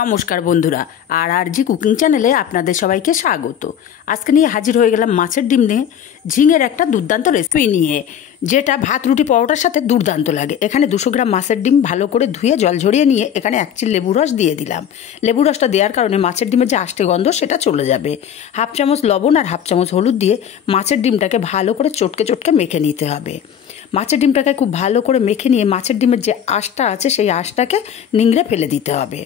নমস্কার বন্ধুরা, আর জি কুকিং চ্যানেলে আপনাদের সবাইকে স্বাগত। আজকে নিয়ে হাজির হয়ে গেলাম মাছের ডিম নিয়ে ঝিঙের একটা দুর্দান্ত রেসিপি নিয়ে, যেটা ভাত রুটি পরোটার সাথে দুর্দান্ত লাগে। এখানে 200 গ্রাম মাছের ডিম ভালো করে ধুয়ে জল ঝরিয়ে নিয়ে এখানে 1 চিল লেবু রস দিয়ে দিলাম। লেবু রসটা দেওয়ার কারণে মাছের ডিমের যে আষ্টে গন্ধ সেটা চলে যাবে। 1/2 চামচ লবণ আর 1/2 চামচ হলুদ দিয়ে মাছের ডিমটাকে ভালো করে চটকে চটকে মেখে নিতে হবে। মাছের ডিমটাকে খুব ভালো করে মেখে নিয়ে মাছের ডিমের যে আঁশটা আছে সেই আঁশটাকে নিংড়ে ফেলে দিতে হবে।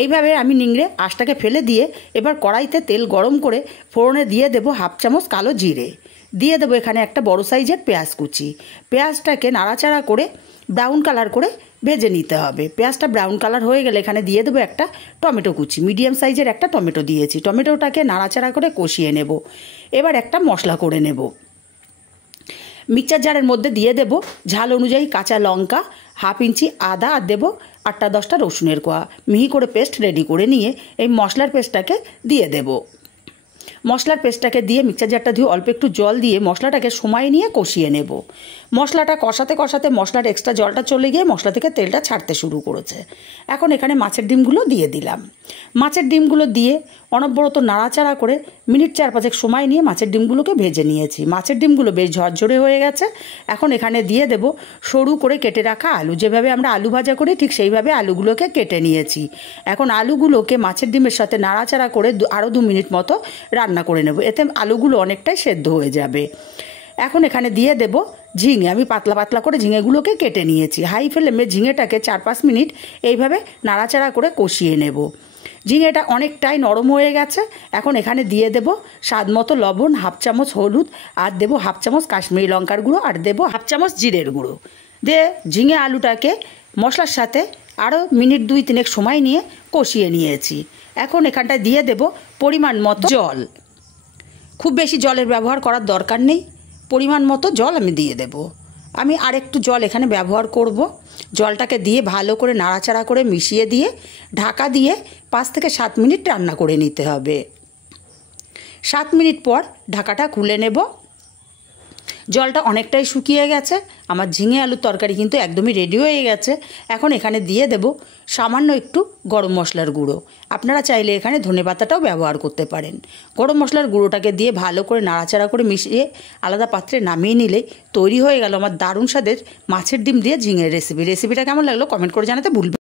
এইভাবে আমি নিংড়ে আঁশটাকে ফেলে দিয়ে এবার কড়াইতে তেল গরম করে ফোড়নে দিয়ে দেবো 1/2 চামচ কালো জিরে, দিয়ে দেবো এখানে একটা বড় সাইজের পেঁয়াজ কুচি। পেঁয়াজটাকে নাড়াচাড়া করে ব্রাউন কালার করে ভেজে নিতে হবে। পেঁয়াজটা ব্রাউন কালার হয়ে গেলে এখানে দিয়ে দেবো একটা টমেটো কুচি, মিডিয়াম সাইজের একটা টমেটো দিয়েছি। টমেটোটাকে নাড়াচাড়া করে কষিয়ে নেব। এবার একটা মশলা করে নেব। মিক্সচার জারের মধ্যে দিয়ে দেব ঝাল অনুযায়ী কাঁচা লঙ্কা, 1/2 ইঞ্চি আদা, আর দেবো 8-10টা রসুনের কোয়া। মিহি করে পেস্ট রেডি করে নিয়ে এই মশলার পেস্টটাকে দিয়ে দেব। মশলার পেস্টটাকে দিয়ে মিক্সচার জারটা ধুয়ে অল্প একটু জল দিয়ে মশলাটাকে সময় নিয়ে কষিয়ে নেব। মশলাটা কষাতে কষাতে মশলার এক্সট্রা জলটা চলে গিয়ে মশলা থেকে তেলটা ছাড়তে শুরু করেছে। এখন এখানে মাছের ডিমগুলো দিয়ে দিলাম। মাছের ডিমগুলো দিয়ে অনবরত নাড়াচাড়া করে মিনিট 4-5 সময় নিয়ে মাছের ডিমগুলোকে ভেজে নিয়েছি। মাছের ডিমগুলো বেশ ঝরঝরে হয়ে গেছে। এখন এখানে দিয়ে দেব সরু করে কেটে রাখা আলু। যেভাবে আমরা আলু ভাজা করি ঠিক সেইভাবে আলুগুলোকে কেটে নিয়েছি। এখন আলুগুলোকে মাছের ডিমের সাথে নাড়াচাড়া করে আরও 2 মিনিট মতো রান্না করে নেব। এতে আলুগুলো অনেকটাই সেদ্ধ হয়ে যাবে। এখন এখানে দিয়ে দেব ঝিঙে। আমি পাতলা পাতলা করে ঝিঙেগুলোকে কেটে নিয়েছি। হাই ফ্লেমে ঝিঙেটাকে 4-5 মিনিট এইভাবে নাড়াচাড়া করে কষিয়ে নেব। ঝিঙেটা অনেকটাই নরম হয়ে গেছে। এখন এখানে দিয়ে দেব স্বাদ মতো লবণ, 1/2 চামচ হলুদ, আর দেবো 1/2 চামচ কাশ্মীরি লঙ্কার গুঁড়ো, আর দেবো 1/2 চামচ জিরের গুঁড়ো দিয়ে ঝিঙে আলুটাকে মশলার সাথে আরও মিনিট 2-3 সময় নিয়ে কষিয়ে নিয়েছি। এখন এখানটায় দিয়ে দেব পরিমাণ মতো জল। খুব বেশি জলের ব্যবহার করার দরকার নেই, পরিমাণ মতো জল আমি দিয়ে দেব। আমি আরেকটু জল এখানে ব্যবহার করব। জলটাকে দিয়ে ভালো করে নাড়াচাড়া করে মিশিয়ে দিয়ে ঢাকা দিয়ে 5 থেকে 7 মিনিট রান্না করে নিতে হবে। 7 মিনিট পর ঢাকাটা খুলে নেব। জলটা অনেকটাই শুকিয়ে গেছে। আমার ঝিঙে আলুর তরকারি কিন্তু একদমই রেডি হয়ে গেছে। এখন এখানে দিয়ে দেব সামান্য একটু গরম মশলার গুঁড়ো। আপনারা চাইলে এখানে ধনেপাতাটাও ব্যবহার করতে পারেন। গরম মশলার গুঁড়োটাকে দিয়ে ভালো করে নাড়াচাড়া করে মিশিয়ে আলাদা পাত্রে নামিয়ে নিলে তৈরি হয়ে গেল আমার দারুণ স্বাদের মাছের ডিম দিয়ে ঝিঙের রেসিপি। রেসিপিটা কেমন লাগলো কমেন্ট করে জানাতে ভুলবেন।